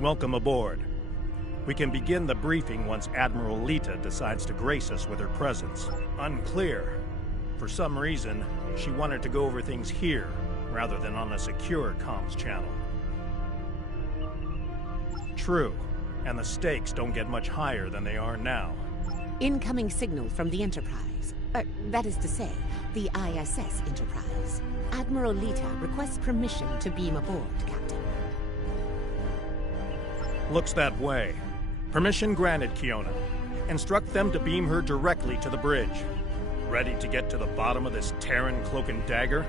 Welcome aboard. We can begin the briefing once Admiral Lita decides to grace us with her presence. Unclear. For some reason, she wanted to go over things here, rather than on a secure comms channel. True, and the stakes don't get much higher than they are now. Incoming signal from the Enterprise. That is to say, the ISS Enterprise. Admiral Lita requests permission to beam aboard, Captain. Looks that way. Permission granted, Kiona. Instruct them to beam her directly to the bridge. Ready to get to the bottom of this Terran cloak and dagger?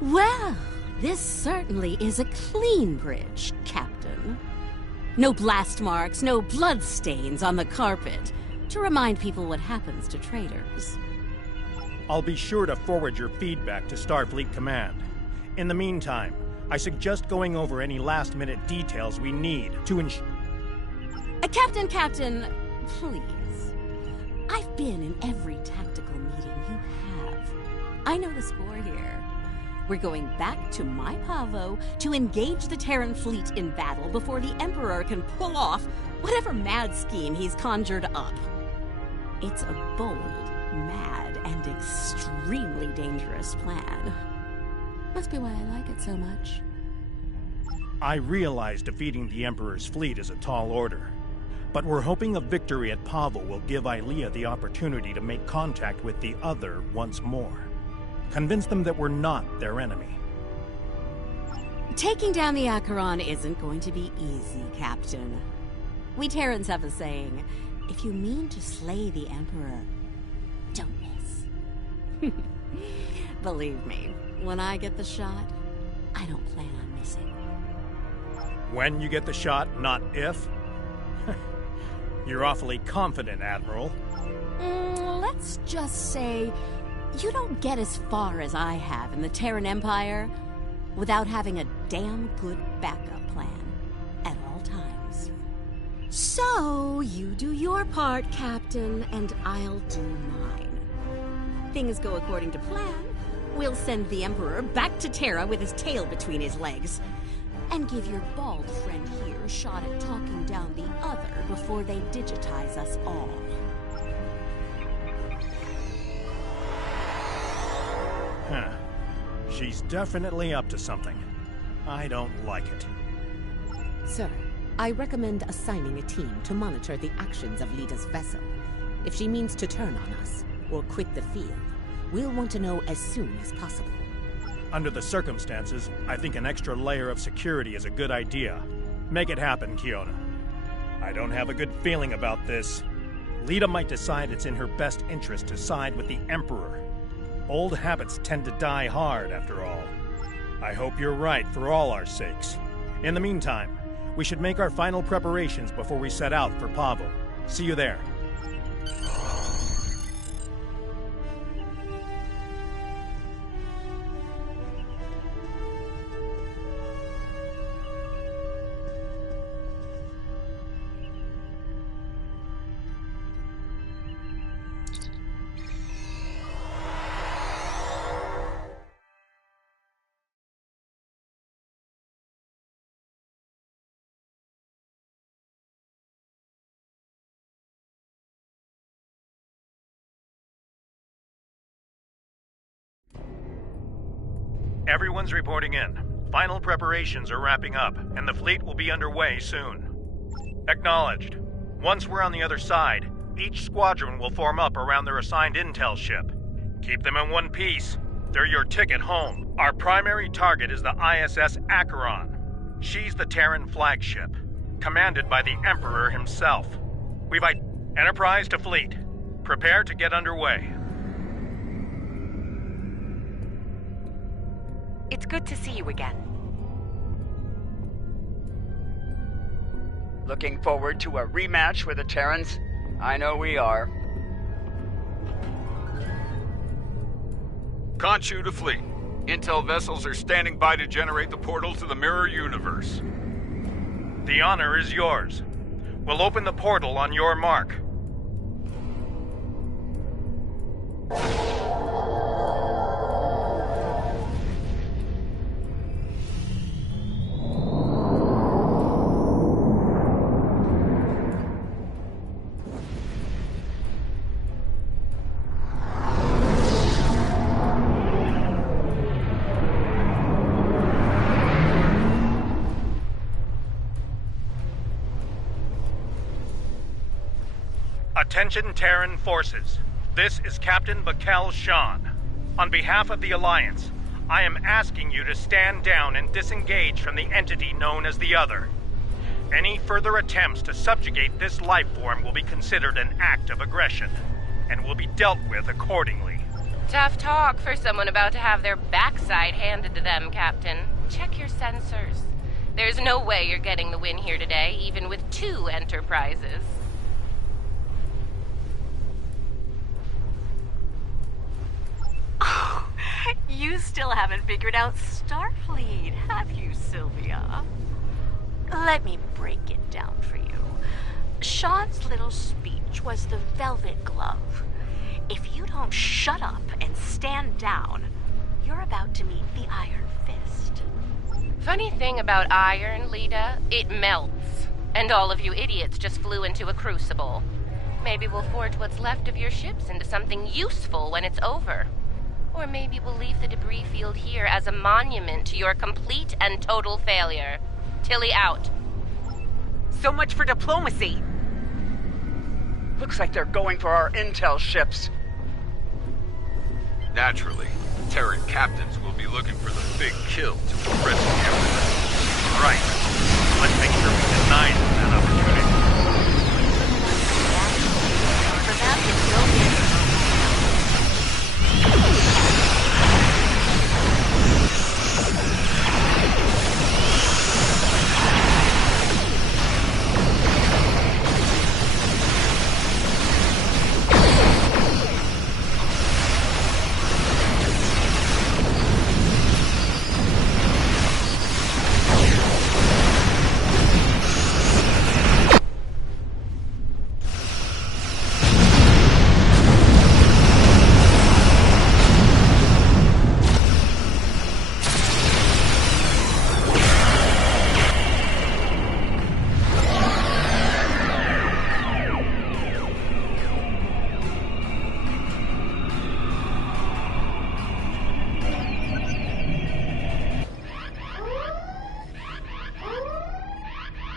Well, this certainly is a clean bridge, Captain. No blast marks, no blood stains on the carpet, to remind people what happens to traitors. I'll be sure to forward your feedback to Starfleet Command. In the meantime, I suggest going over any last-minute details we need to ensure... Captain, please. I've been in every tactical meeting you have. I know the score here. We're going back to my Pavo to engage the Terran fleet in battle before the Emperor can pull off whatever mad scheme he's conjured up. It's a bold, mad, and extremely dangerous plan. Must be why I like it so much. I realize defeating the Emperor's fleet is a tall order, but we're hoping a victory at Pavo will give Ilea the opportunity to make contact with the Other once more. Convince them that we're not their enemy. Taking down the Acheron isn't going to be easy, Captain. We Terrans have a saying, if you mean to slay the Emperor, don't miss. Believe me, when I get the shot, I don't plan on missing. When you get the shot, not if? You're awfully confident, Admiral. Let's just say you don't get as far as I have in the Terran Empire without having a damn good backup plan at all times. So, you do your part, Captain, and I'll do mine. Things go according to plan. We'll send the Emperor back to Terra with his tail between his legs, and give your bald friend here a shot at talking down the Other before they digitize us all. Huh. She's definitely up to something. I don't like it. Sir, I recommend assigning a team to monitor the actions of Lita's vessel. If she means to turn on us, or quit the field, we'll want to know as soon as possible. Under the circumstances, I think an extra layer of security is a good idea. Make it happen, Kiona. I don't have a good feeling about this. Lita might decide it's in her best interest to side with the Emperor. Old habits tend to die hard, after all. I hope you're right for all our sakes. In the meantime, we should make our final preparations before we set out for Pavo. See you there. Everyone's reporting in. Final preparations are wrapping up, and the fleet will be underway soon. Acknowledged. Once we're on the other side, each squadron will form up around their assigned intel ship. Keep them in one piece. They're your ticket home. Our primary target is the ISS Acheron. She's the Terran flagship, commanded by the Emperor himself. We've Enterprise to fleet. Prepare to get underway. It's good to see you again. Looking forward to a rematch with the Terrans? I know we are. Conchu to fleet. Intel vessels are standing by to generate the portal to the mirror universe. The honor is yours. We'll open the portal on your mark. Attention Terran forces. This is Captain Bakel Shan. On behalf of the Alliance, I am asking you to stand down and disengage from the entity known as the Other. Any further attempts to subjugate this life form will be considered an act of aggression, and will be dealt with accordingly. Tough talk for someone about to have their backside handed to them, Captain. Check your sensors. There's no way you're getting the win here today, even with 2 Enterprises. Oh, you still haven't figured out Starfleet, have you, Sylvia? Let me break it down for you. Sean's little speech was the velvet glove. If you don't shut up and stand down, you're about to meet the Iron Fist. Funny thing about iron, Lita, it melts. And all of you idiots just flew into a crucible. Maybe we'll forge what's left of your ships into something useful when it's over. Or maybe we'll leave the debris field here as a monument to your complete and total failure. Tilly out. So much for diplomacy. Looks like they're going for our intel ships. Naturally, Terran captains will be looking for the big kill to impress everyone. Right. Let's make sure we deny them that opportunity. For that, it's no good.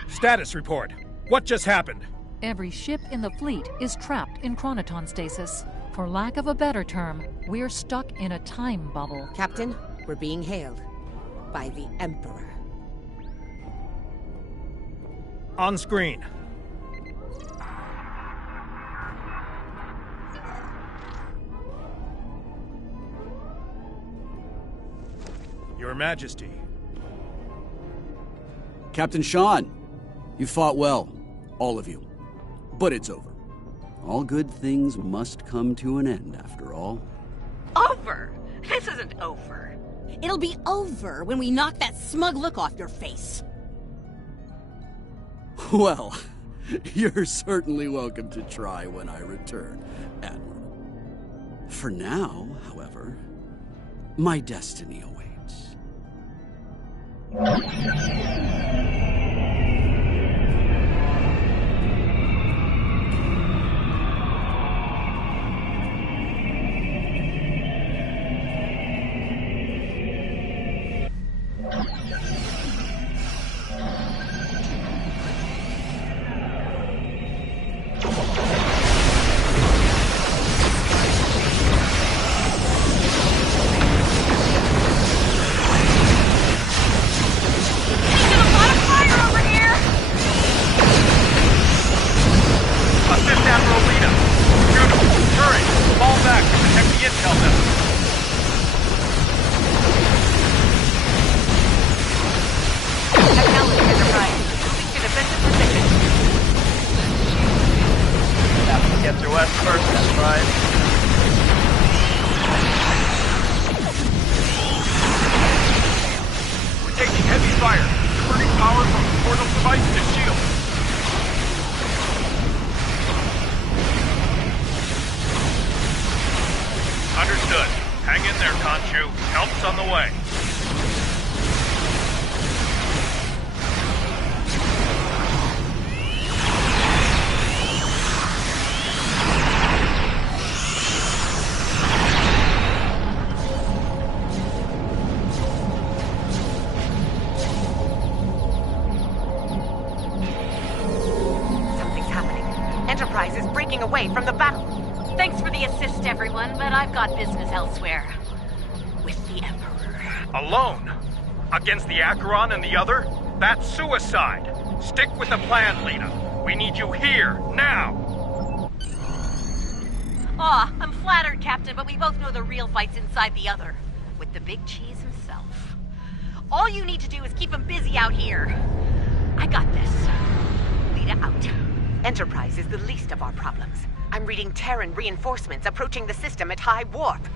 Status report. What just happened? Every ship in the fleet is trapped in chronoton stasis. For lack of a better term, we're stuck in a time bubble. Captain, we're being hailed by the Emperor. On screen. Your Majesty. Captain Sean, you fought well, all of you. But it's over. All good things must come to an end, after all. Over? This isn't over. It'll be over when we knock that smug look off your face. Well, you're certainly welcome to try when I return, Admiral. For now, however, my destiny awaits. Understood. Hang in there, Khonshu. Help's on the way. Something's happening. Enterprise is breaking away from the battle. Thanks for the assist, everyone, but I've got business elsewhere. With the Emperor. Alone? Against the Acheron and the other? That's suicide. Stick with the plan, Lita. We need you here, now. Aw, I'm flattered, Captain, but we both know the real fight's inside the other. With the big cheese himself. All you need to do is keep him busy out here. I got this. Lita out. Enterprise is the least of our problems. I'm reading Terran reinforcements approaching the system at high warp.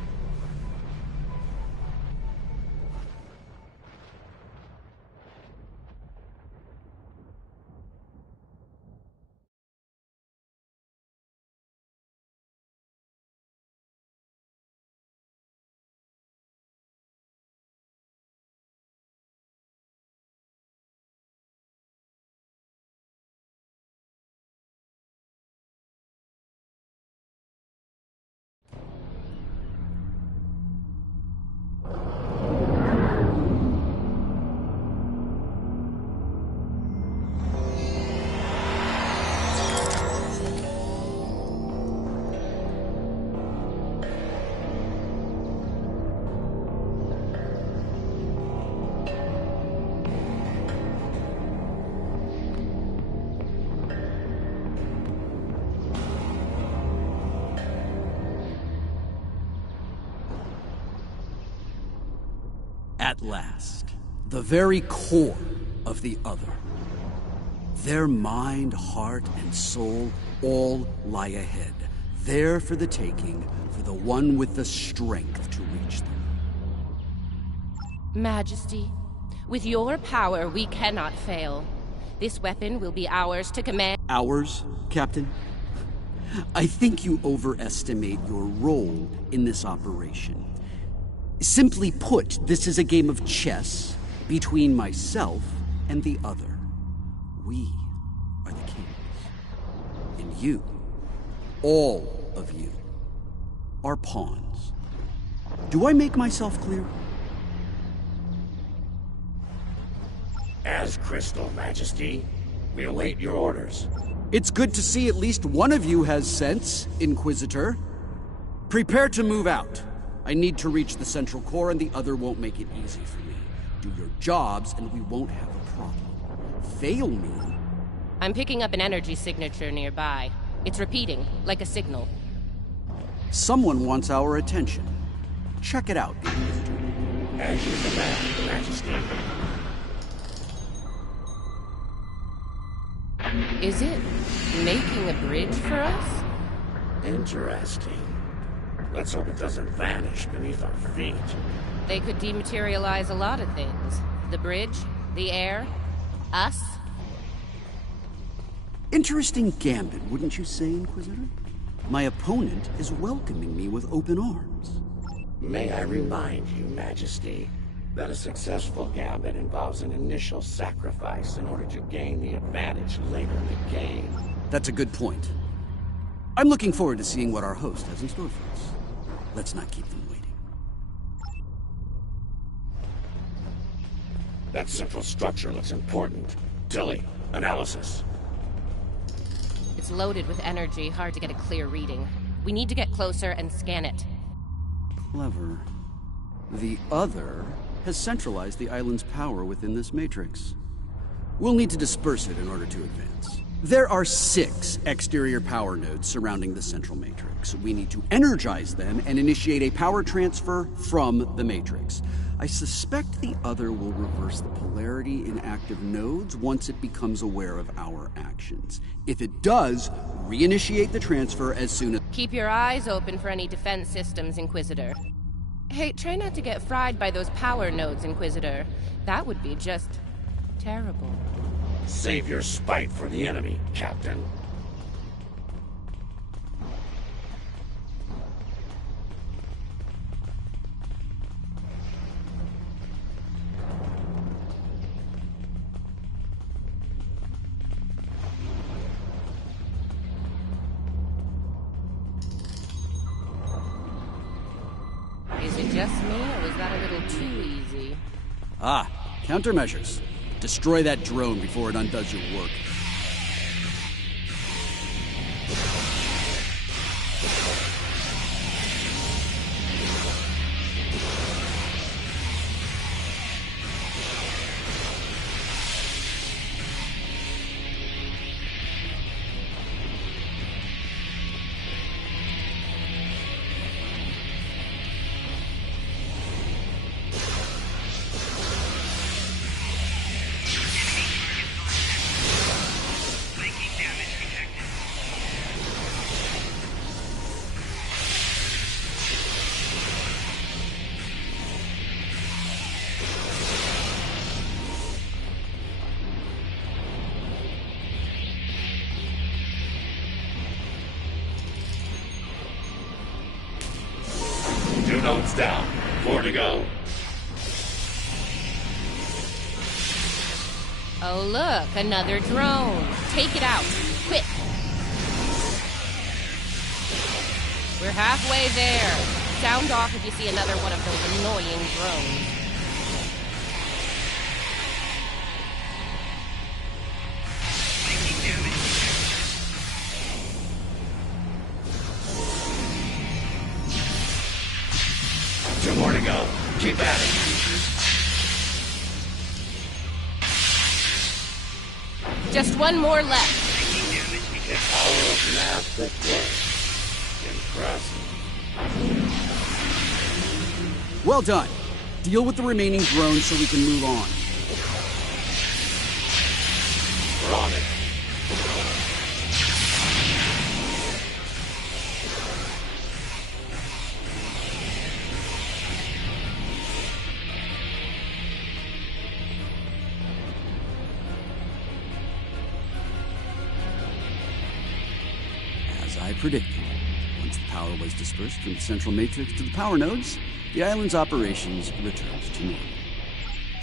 At last, the very core of the other. Their mind, heart, and soul all lie ahead, there for the taking, for the one with the strength to reach them. Majesty, with your power, we cannot fail. This weapon will be ours to command. Ours, Captain? I think you overestimate your role in this operation. Simply put, this is a game of chess between myself and the other. We are the kings. And you, all of you, are pawns. Do I make myself clear? As crystal, Majesty. We await your orders. It's good to see at least one of you has sense, Inquisitor. Prepare to move out. I need to reach the central core, and the other won't make it easy for me. Do your jobs, and we won't have a problem. Fail me. I'm picking up an energy signature nearby. It's repeating, like a signal. Someone wants our attention. Check it out, Inquisitor. As you command, Majesty. Is it making a bridge for us? Interesting. Let's hope it doesn't vanish beneath our feet. They could dematerialize a lot of things. The bridge, the air, us. Interesting gambit, wouldn't you say, Inquisitor? My opponent is welcoming me with open arms. May I remind you, Majesty, that a successful gambit involves an initial sacrifice in order to gain the advantage later in the game. That's a good point. I'm looking forward to seeing what our host has in store for us. Let's not keep them waiting. That central structure looks important. Tilly, analysis. It's loaded with energy, hard to get a clear reading. We need to get closer and scan it. Clever. The other has centralized the island's power within this matrix. We'll need to disperse it in order to advance. There are 6 exterior power nodes surrounding the central matrix. We need to energize them and initiate a power transfer from the matrix. I suspect the other will reverse the polarity in active nodes once it becomes aware of our actions. If it does, reinitiate the transfer as soon as... Keep your eyes open for any defense systems, Inquisitor. Hey, try not to get fried by those power nodes, Inquisitor. That would be just terrible. Save your spite for the enemy, Captain. Is it just me, or was that a little too easy? Ah, countermeasures. Destroy that drone before it undoes your work. Nodes down. 4 to go. Oh look, another drone. Take it out. Quick. We're halfway there. Sound off if you see another one of those annoying drones. Two more to go. Keep at it. Just one more left. The power of math that works. Impressive. Well done. Deal with the remaining drones so we can move on. We're on it. As I predicted, once the power was dispersed from the central matrix to the power nodes, the island's operations returned to normal.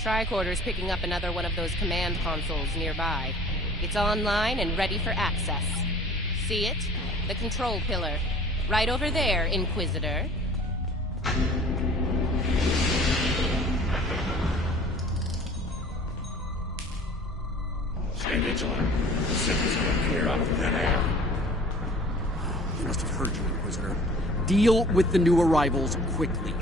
Tricorder's picking up another one of those command consoles nearby. It's online and ready for access. See it? The control pillar. Right over there, Inquisitor. Stay vigilant. The ship is going to clear out of thin air. They must have heard you, Inquisitor. Deal with the new arrivals quickly.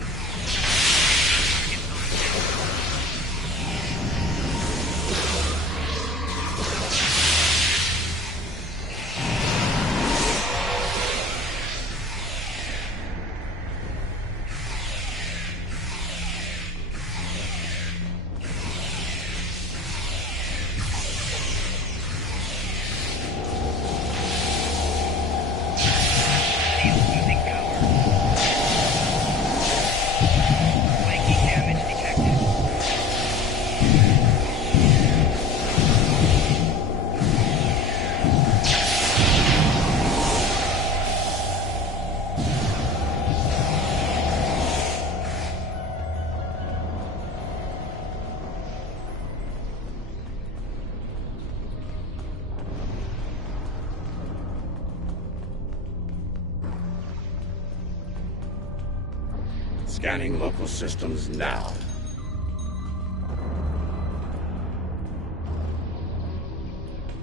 Scanning local systems now.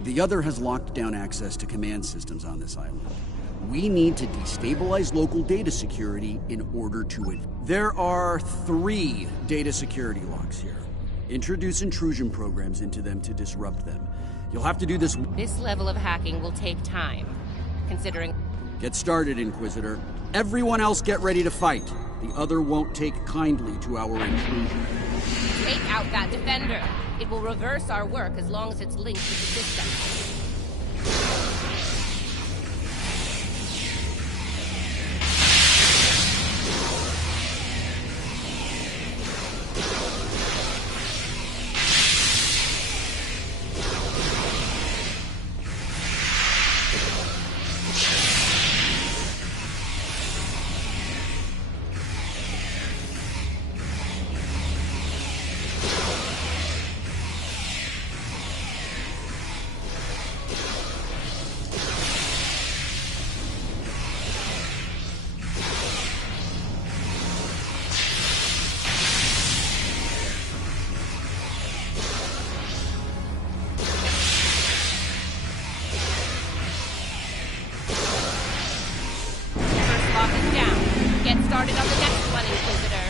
The other has locked down access to command systems on this island. We need to destabilize local data security in order to There are 3 data security locks here. Introduce intrusion programs into them to disrupt them. You'll have to do this. This level of hacking will take time, considering... Get started, Inquisitor. Everyone else get ready to fight. The other won't take kindly to our intrusion. Take out that defender. It will reverse our work as long as it's linked with the system. Started on the next one, Inquisitor.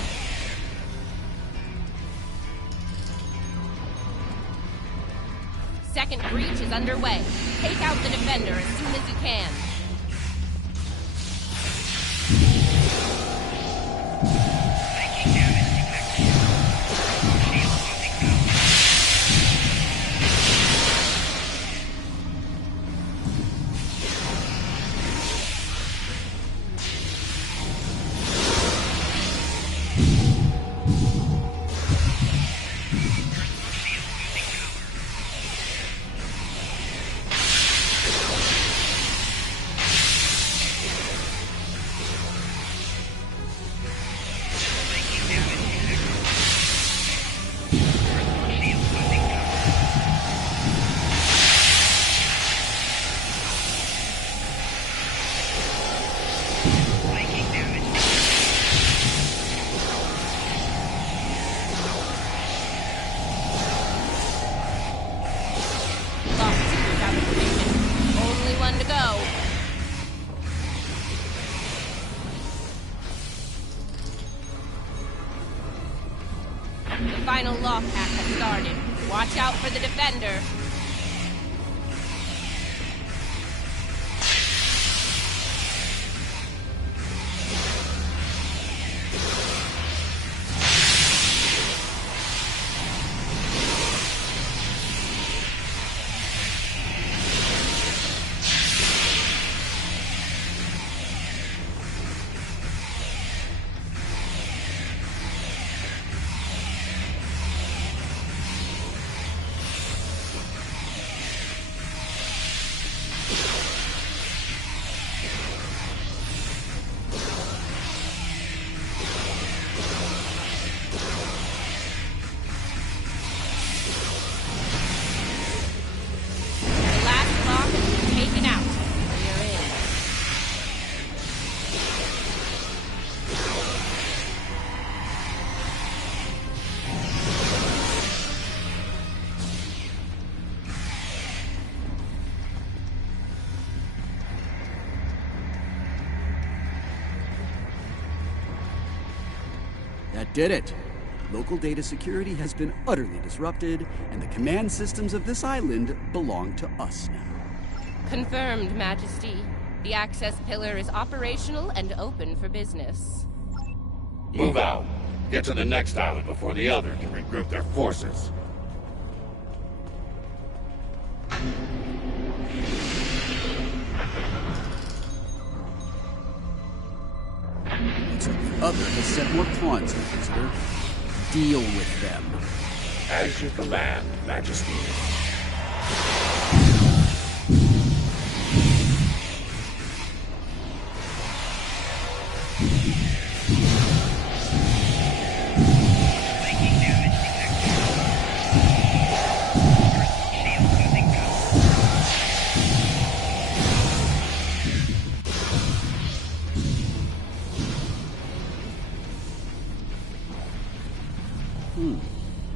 Second breach is underway. Take out the defender as soon as you can. lock hack has started. Watch out for the defender. That did it. Local data security has been utterly disrupted, and the command systems of this island belong to us now. Confirmed, Majesty. The access pillar is operational and open for business. Move out. Get to the next island before the other can regroup their forces. Looks like the other has set more pawns in, visitor. Deal with them. As you command, Majesty.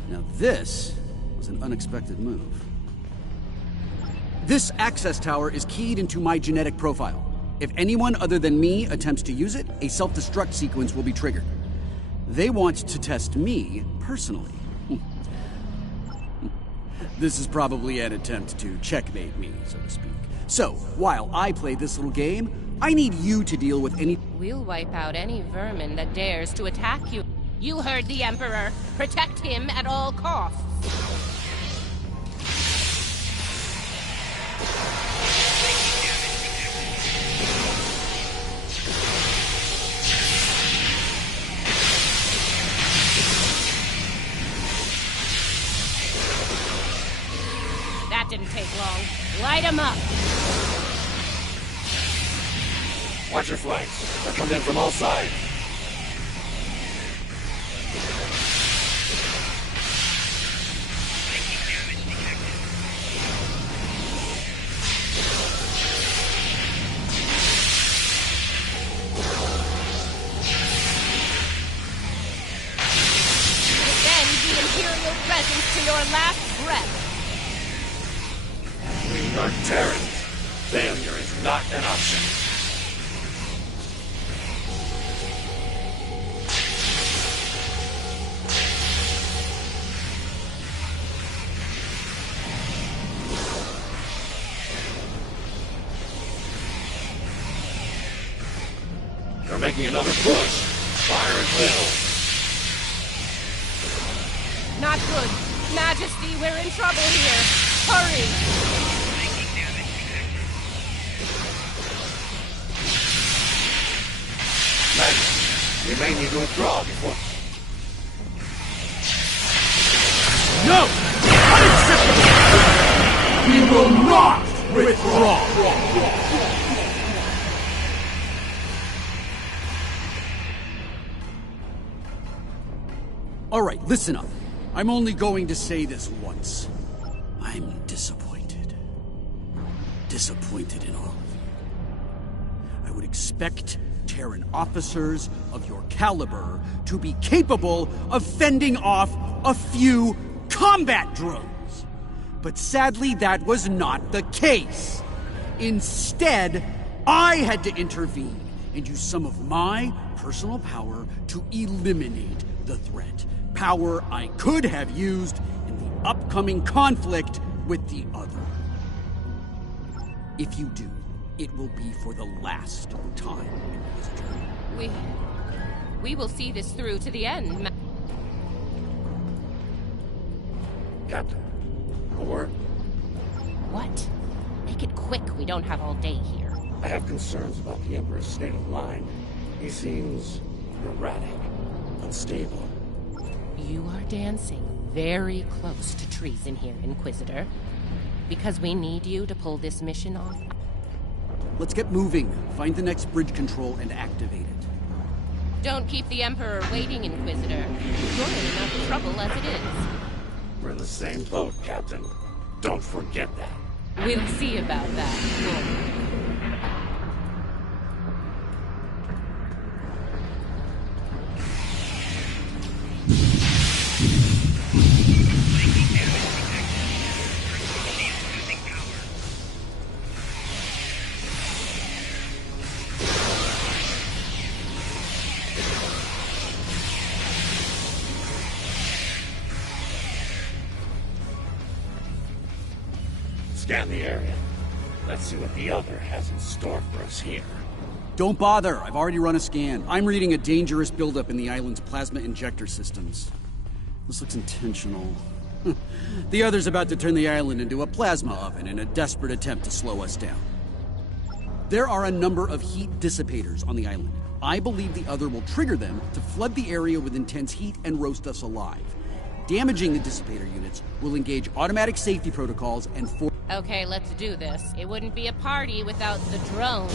Now this was an unexpected move. This access tower is keyed into my genetic profile. If anyone other than me attempts to use it, a self-destruct sequence will be triggered. They want to test me personally. This is probably an attempt to checkmate me, so to speak. So, while I play this little game, I need you to deal with any... We'll wipe out any vermin that dares to attack you. You heard the Emperor. Protect him at all costs. That didn't take long. Light him up. Watch your flanks. They're coming in from all sides. To your last breath. We are Terrans. Failure is not an option. They're making another push. Fire and kill. Not good. Majesty, we're in trouble here. Hurry! Majesty, we may need to withdraw before... No! Unacceptable! We will not withdraw! All right, listen up. I'm only going to say this once. I'm disappointed. Disappointed in all of you. I would expect Terran officers of your caliber to be capable of fending off a few combat drones. But sadly, that was not the case. Instead, I had to intervene and use some of my personal power to eliminate the threat. power I could have used in the upcoming conflict with the other. If you do, it will be for the last time, Inquisitor. We will see this through to the end. Captain, a word. What? Make it quick. We don't have all day here. I have concerns about the Emperor's state of mind. He seems erratic, unstable. You are dancing very close to treason here, Inquisitor. Because we need you to pull this mission off. Let's get moving. Find the next bridge control and activate it. Don't keep the Emperor waiting, Inquisitor. You're in enough trouble as it is. We're in the same boat, Captain. Don't forget that. We'll see about that. Scan the area. Let's see what the other has in store for us here. Don't bother. I've already run a scan. I'm reading a dangerous buildup in the island's plasma injector systems. This looks intentional. The other's about to turn the island into a plasma oven in a desperate attempt to slow us down. There are a number of heat dissipators on the island. I believe the other will trigger them to flood the area with intense heat and roast us alive. Damaging the dissipator units will engage automatic safety protocols and Okay, let's do this. It wouldn't be a party without the drones.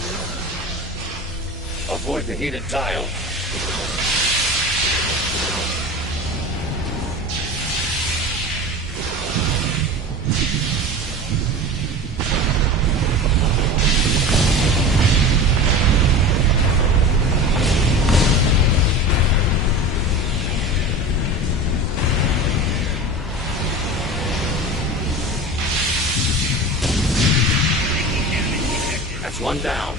Avoid the heated tile. That's one down.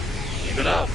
Keep it up.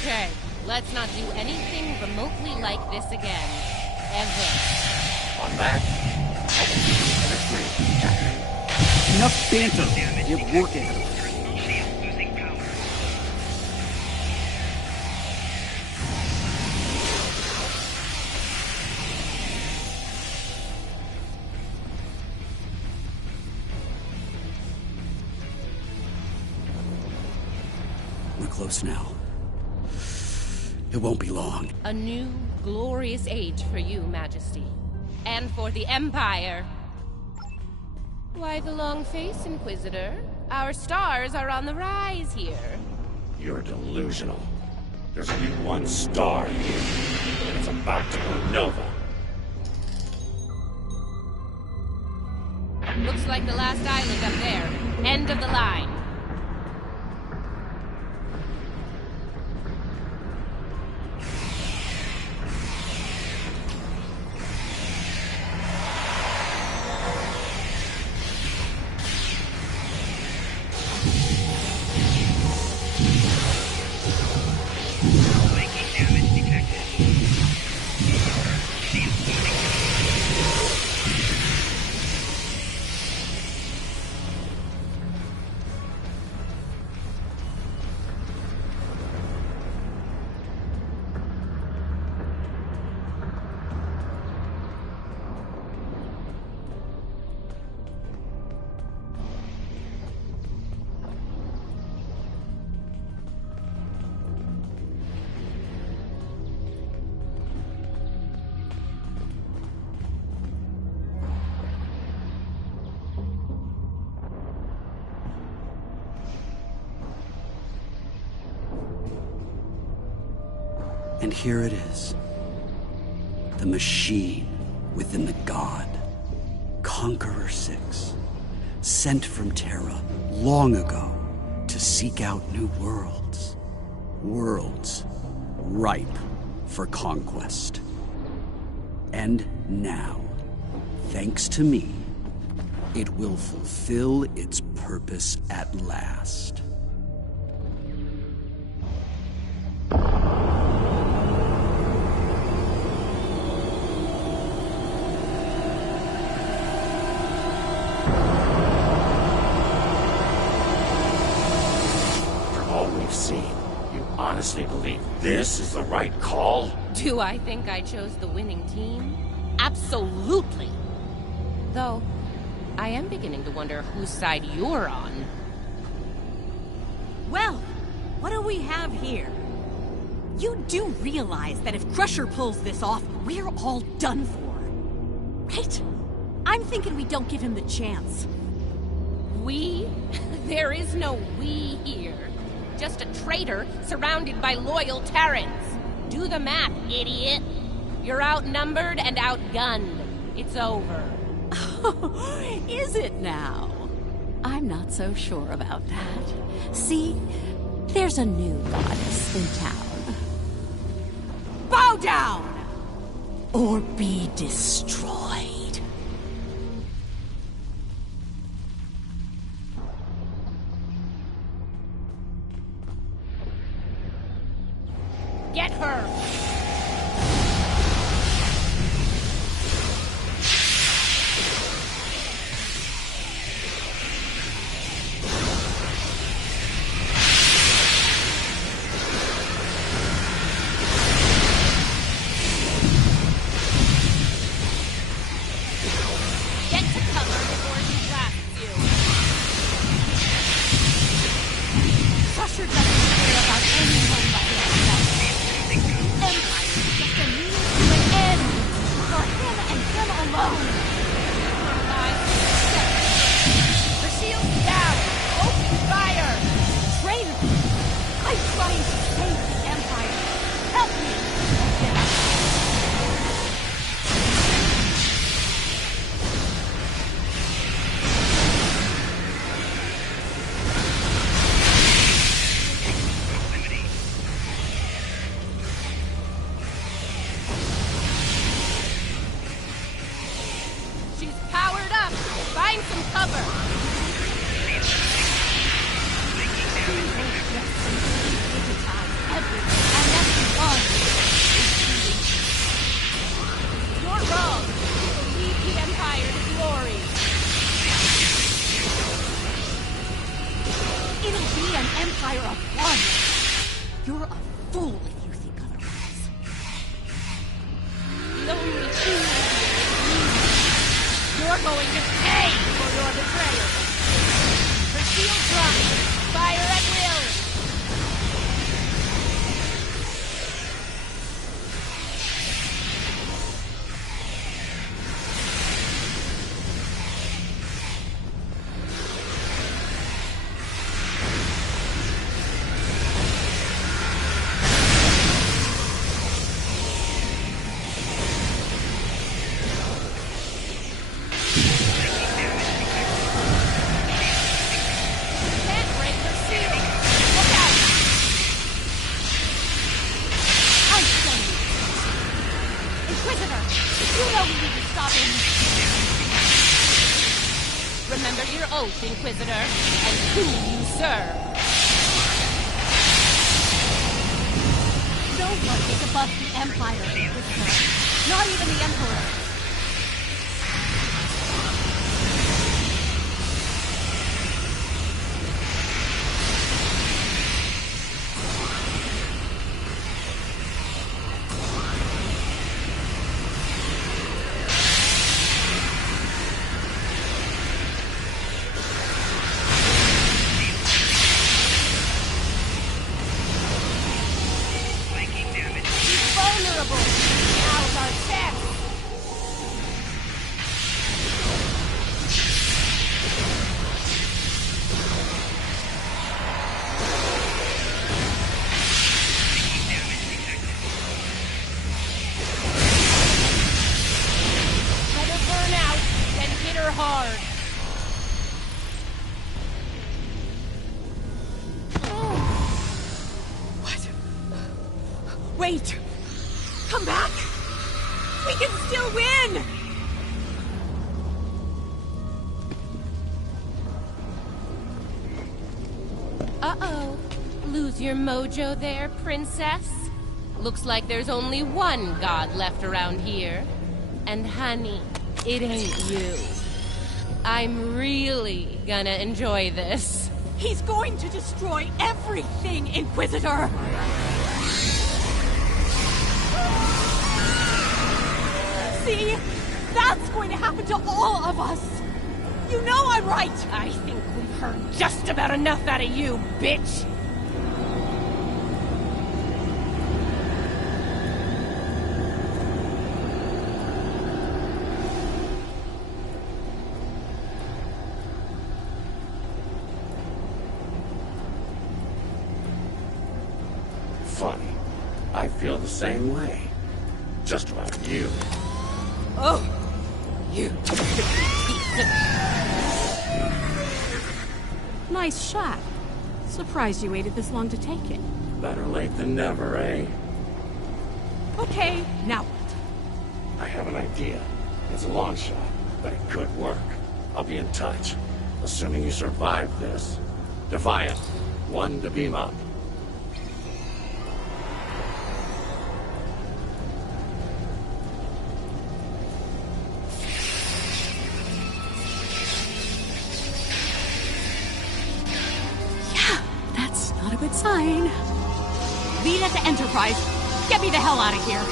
Okay, let's not do anything remotely like this again. Ever. On that. Enough banter. We have work ahead of us. We're close now. It won't be long. A new, glorious age for you, Majesty. And for the Empire. Why the long face, Inquisitor? Our stars are on the rise here. You're delusional. There's only one star here, and it's about to go nova. Looks like the last island up there. End of the line. And here it is. The machine within the god. Conqueror 6. Sent from Terra long ago to seek out new worlds. Worlds ripe for conquest. And now, thanks to me, it will fulfill its purpose at last. From all we've seen, you honestly believe this is the right call? Do I think I chose the winning team? Absolutely. Though, I am beginning to wonder whose side you're on. Well, what do we have here? You do realize that if Crusher pulls this off, we're all done for, right? I'm thinking we don't give him the chance. We? There is no we here. Just a traitor surrounded by loyal Terrans. Do the math, idiot. You're outnumbered and outgunned. It's over. Is it now? I'm not so sure about that. See, there's a new goddess in town. Bow down! Or be destroyed. Get her! Get to cover before he blasts you. Crusher doesn't care about anyone but himself. The Empire is just a means to an end. For him and him alone. The shield's down! Open fire! Traitor! I'm trying to save the Empire. Help me! Get up. She's powered up! Find some cover! You're wrong! You will lead the Empire to glory! It'll be an empire of one. You're a fool if you think otherwise. The only fool you're going to pay for your betrayal! Her shield drops! Fire at will! Can't break her shield! Look out! I'm telling you. Inquisitor, you know we need to stop him. Remember your oath, Inquisitor, and who you serve. No one is above the Empire, Inquisitor. Not even the Emperor. He's vulnerable! Now's our chance! Wait! Come back! We can still win! Uh-oh. Lose your mojo there, princess? Looks like there's only one god left around here. And honey, it ain't you. I'm really gonna enjoy this. He's going to destroy everything, Inquisitor! See? That's going to happen to all of us! You know I'm right! I think we've heard just about enough out of you, bitch! Funny. I feel the same way. Just about you. Oh! You... Nice shot. Surprised you waited this long to take it. Better late than never, eh? Okay, now what? I have an idea. It's a long shot, but it could work. I'll be in touch. Assuming you survive this. Defiant, 1 to beam up. Not a good sign. Vita to Enterprise. Get me the hell out of here.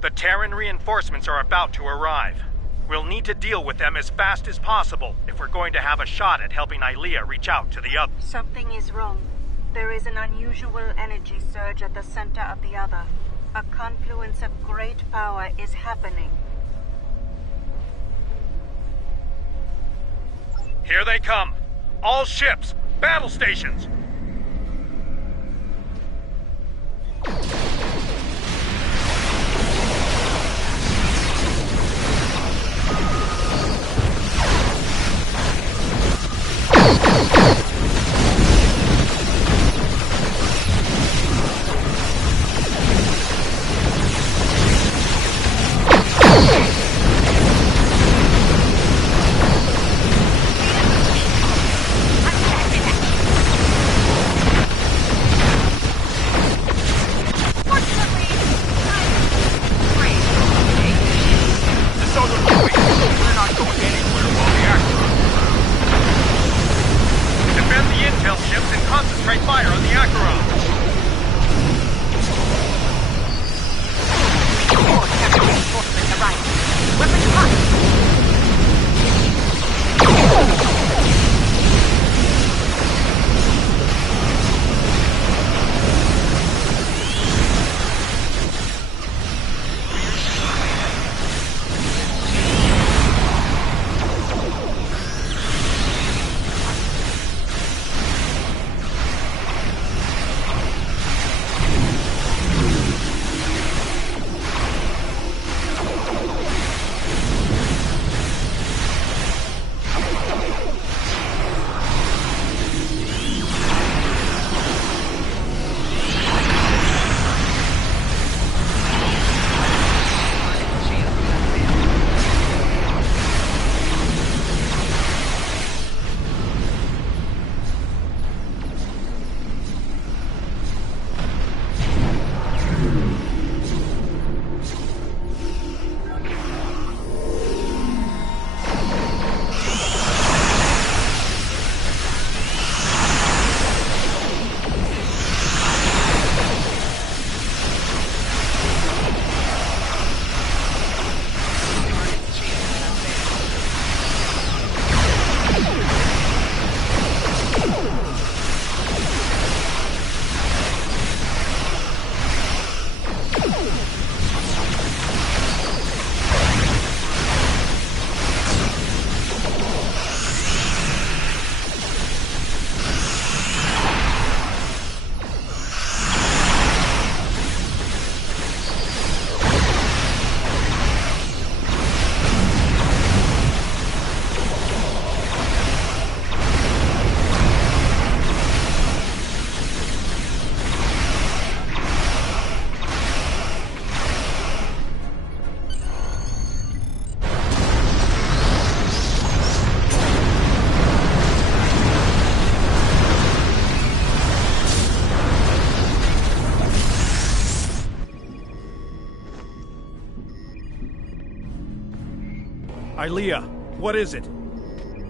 The Terran reinforcements are about to arrive. We'll need to deal with them as fast as possible if we're going to have a shot at helping Ilea reach out to the others. Something is wrong. There is an unusual energy surge at the center of the other. A confluence of great power is happening. Here they come! All ships! Battle stations! Ilea, what is it?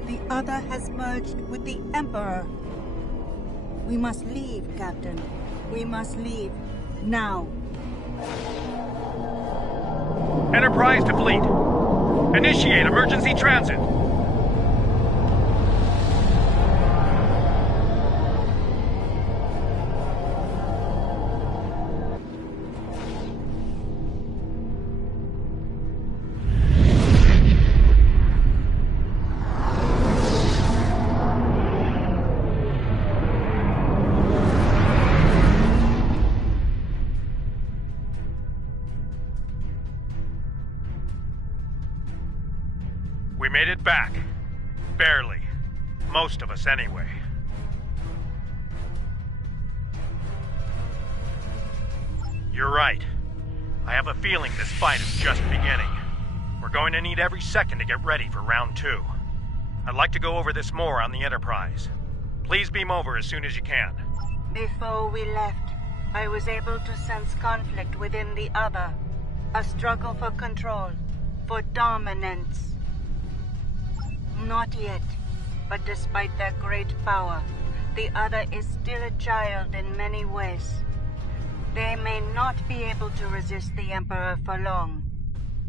The other has merged with the Emperor. We must leave, Captain. We must leave. Now. Enterprise to fleet. Initiate emergency transit. We made it back. Barely. Most of us, anyway. You're right. I have a feeling this fight is just beginning. We're going to need every second to get ready for round 2. I'd like to go over this more on the Enterprise. Please beam over as soon as you can. Before we left, I was able to sense conflict within the other. A struggle for control, for dominance. Not yet, but despite their great power, the other is still a child in many ways. They may not be able to resist the Emperor for long.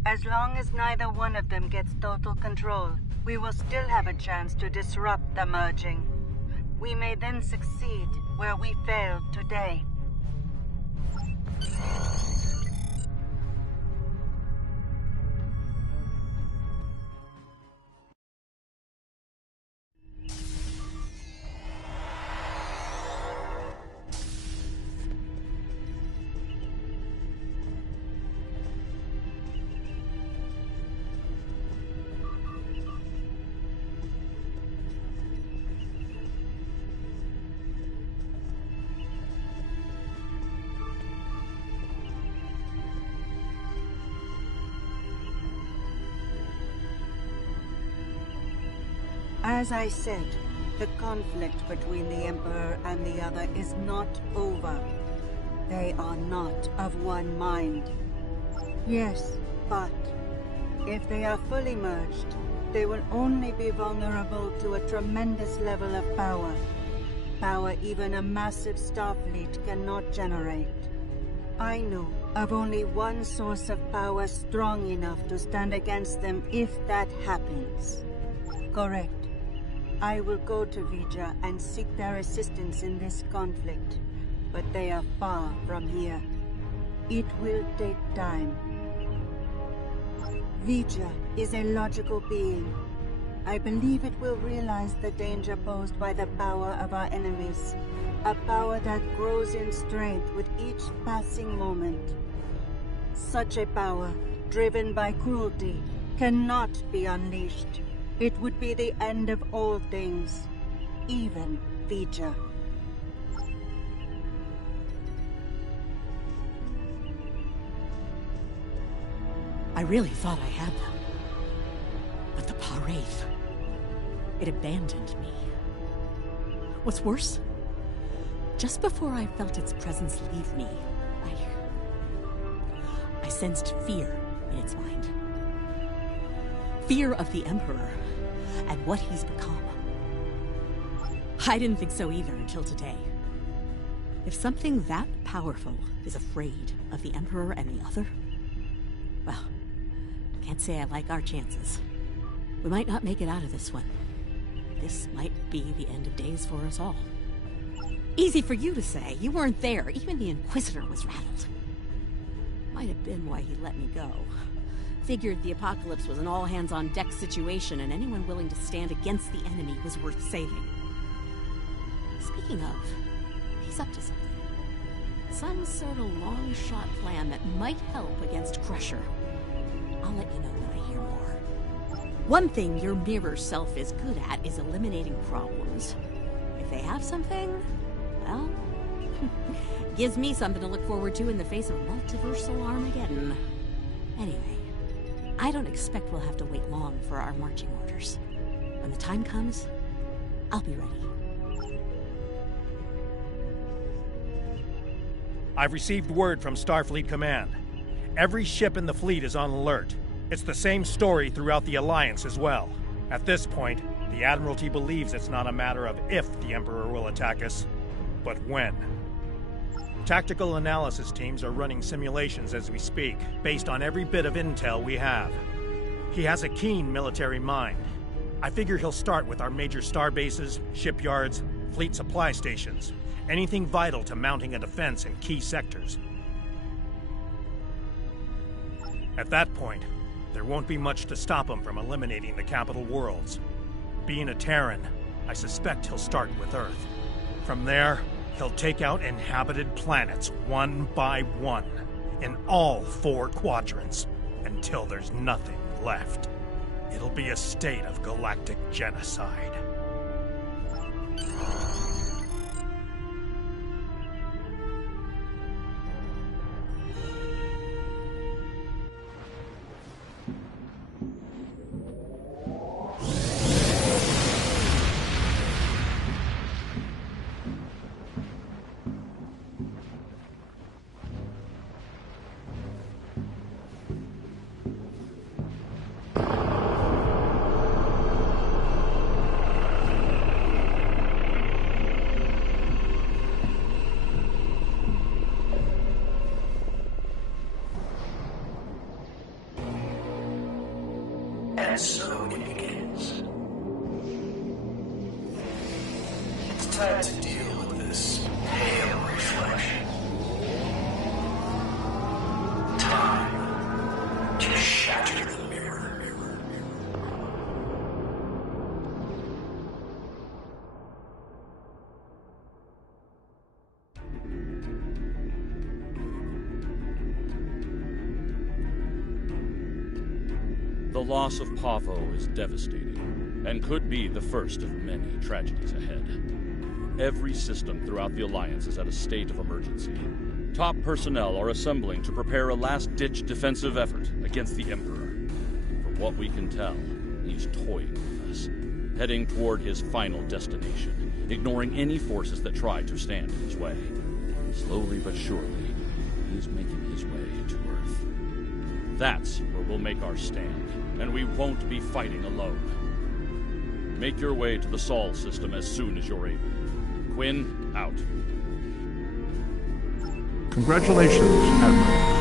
As long as neither one of them gets total control, we will still have a chance to disrupt the merging. We may then succeed where we failed today. As I said, the conflict between the Emperor and the other is not over. They are not of one mind. Yes, but if they are fully merged, they will only be vulnerable to a tremendous level of power. Power even a massive Starfleet cannot generate. I know of only one source of power strong enough to stand against them if that happens. Correct. I will go to Vija and seek their assistance in this conflict, but they are far from here. It will take time. Vija is a logical being. I believe it will realize the danger posed by the power of our enemies, a power that grows in strength with each passing moment. Such a power, driven by cruelty, cannot be unleashed. It would be the end of all things, even Vija. I really thought I had them. But the Paraith, it abandoned me. What's worse, just before I felt its presence leave me, I sensed fear in its mind. Fear of the Emperor and what he's become. I didn't think so either until today. If something that powerful is afraid of the Emperor and the other, well, can't say I like our chances. We might not make it out of this one. This might be the end of days for us all. Easy for you to say. You weren't there. Even the Inquisitor was rattled. Might have been why he let me go. Figured the apocalypse was an all-hands-on-deck situation, and anyone willing to stand against the enemy was worth saving. Speaking of, he's up to something. Some sort of long-shot plan that might help against Crusher. I'll let you know when I hear more. One thing your mirror self is good at is eliminating problems. If they have something, well, gives me something to look forward to in the face of multiversal Armageddon. Anyway, I don't expect we'll have to wait long for our marching orders. When the time comes, I'll be ready. I've received word from Starfleet Command. Every ship in the fleet is on alert. It's the same story throughout the Alliance as well. At this point, the Admiralty believes it's not a matter of if the Emperor will attack us, but when. Tactical analysis teams are running simulations as we speak, based on every bit of intel we have. He has a keen military mind. I figure he'll start with our major starbases, shipyards, fleet supply stations, anything vital to mounting a defense in key sectors. At that point, there won't be much to stop him from eliminating the capital worlds. Being a Terran, I suspect he'll start with Earth. From there, he'll take out inhabited planets one by one, in all 4 quadrants, until there's nothing left. It'll be a state of galactic genocide. And so it begins. It's time to deal with this pale reflection. Time to shatter the mirror. The loss of Pavo is devastating, and could be the first of many tragedies ahead. Every system throughout the Alliance is at a state of emergency. Top personnel are assembling to prepare a last-ditch defensive effort against the Emperor. From what we can tell, he's toying with us, heading toward his final destination, ignoring any forces that try to stand in his way. Slowly but surely, he's making his way to Earth. That's where we'll make our stand, and we won't be fighting alone. Make your way to the Sol system as soon as you're able. Quinn, out. Congratulations, Admiral.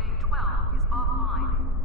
Bay 12 is offline.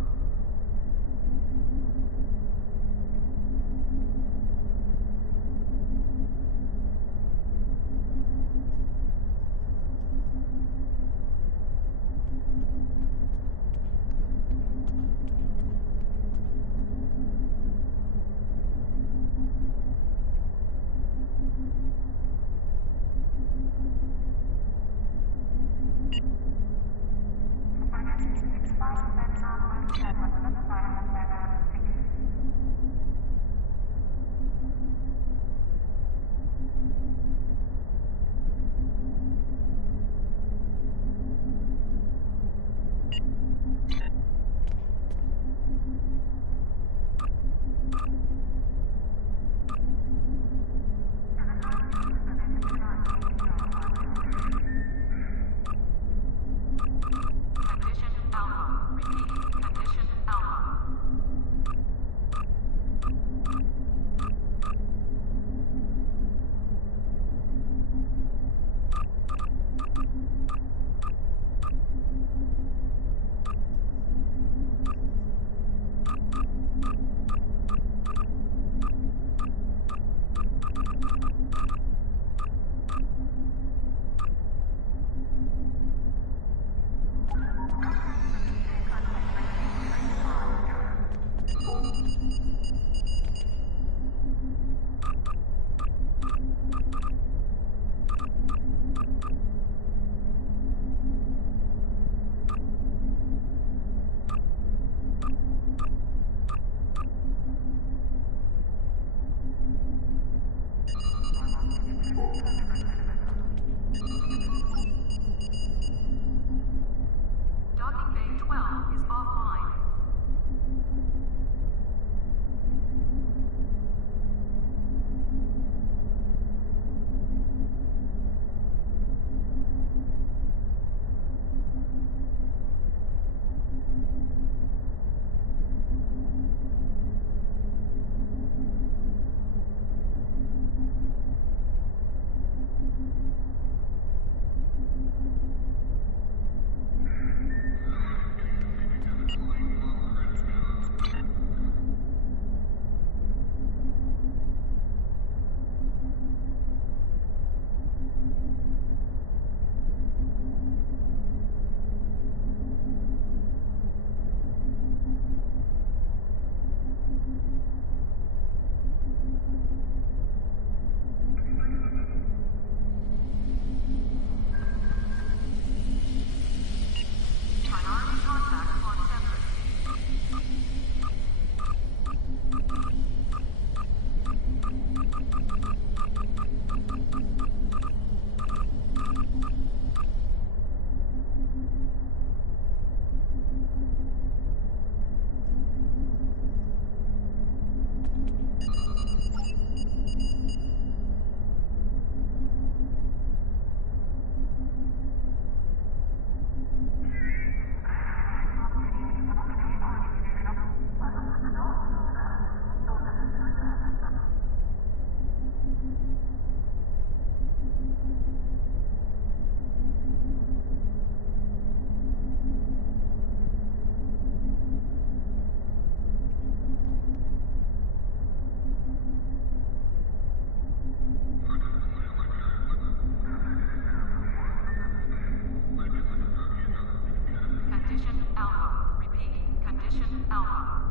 Condition Alpha. Repeat. Condition Alpha.